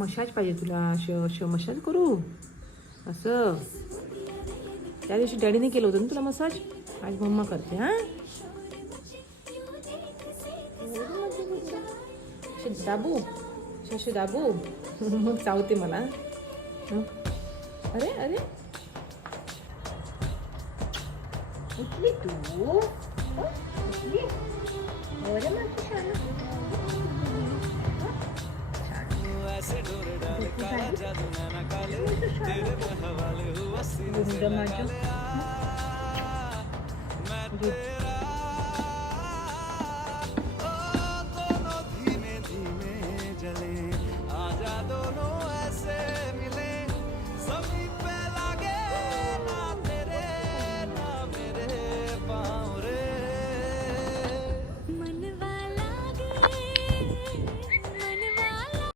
Massage पाहिजे तुला. Massage करू असं. त्या दिवशी डॅडीने केलं होतं ना तुला मसाज. आज मम्मा करते. हां दाबू शशी दाबू. मग चावते मला. अरे अरे उठली तू. उठली. अरे मग छान.